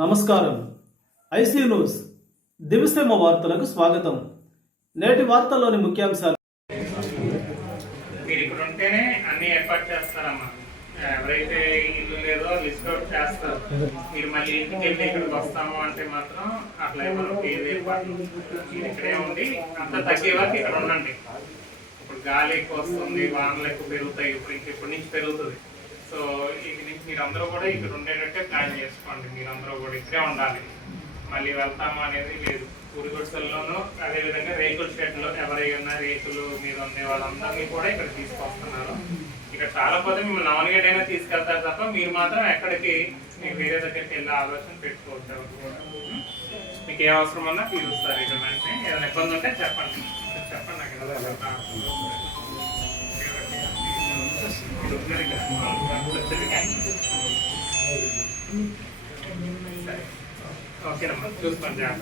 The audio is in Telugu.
నమస్కారం. IC news. దివిసేమ వార్తలకు స్వాగతం. నేటి వార్తల్లోని ముఖ్యాంశాలు. మీరు ఇక్కడ ఉంటేనే అన్ని ఏర్పాటు చేస్తారమ్మా. ఎవరైతే ఇల్లు లేదో లిస్ట్ అవుట్ చేస్తారు. మీరు మళ్ళీ ఇంటికి వెళ్ళి ఇక్కడికి వస్తాము అంటే మాత్రం అట్లా ఎవరు ఏది ఏర్పాటు మీరు ఇక్కడే ఉండి అంత తగ్గే వరకు ఇక్కడ ఉండండి. ఇప్పుడు గాలి ఎక్కువ వస్తుంది వానలు ఎక్కువ పెరుగుతాయి ఇప్పుడు ఇంక ఇప్పటి నుంచి పెరుగుతుంది. సో నుంచి మీరు అందరూ కూడా ఇక్కడ ఉండేటట్టే ప్లాన్ చేసుకోండి. మీరు అందరూ కూడా ఇక్కడే ఉండాలి. మళ్ళీ వెళ్తాము అనేది లేదు. ఊరి గుడిసెల్లోనూ అదేవిధంగా రేకుల షెడ్లో ఎవరైనా రేకులు మీద ఉండే వాళ్ళందరినీ కూడా ఇక్కడ తీసుకొస్తున్నారు. ఇక్కడ చాలా పోతే మిమ్మల్ని నామినేట్ అయినా తీసుకెళ్తారు తప్ప మీరు మాత్రం ఎక్కడికి వేరే దగ్గరికి వెళ్ళే ఆలోచన పెట్టుకోవచ్చు. మీకు ఏ అవసరం ఉన్నా తీరుస్తారు ఇక్కడ వెంటనే ఏదైనా ఇబ్బంది ఉంటే చెప్పండి. చెప్పండి నాకు ఏదైనా మీరు ఉన్నారు ఇక్కడ.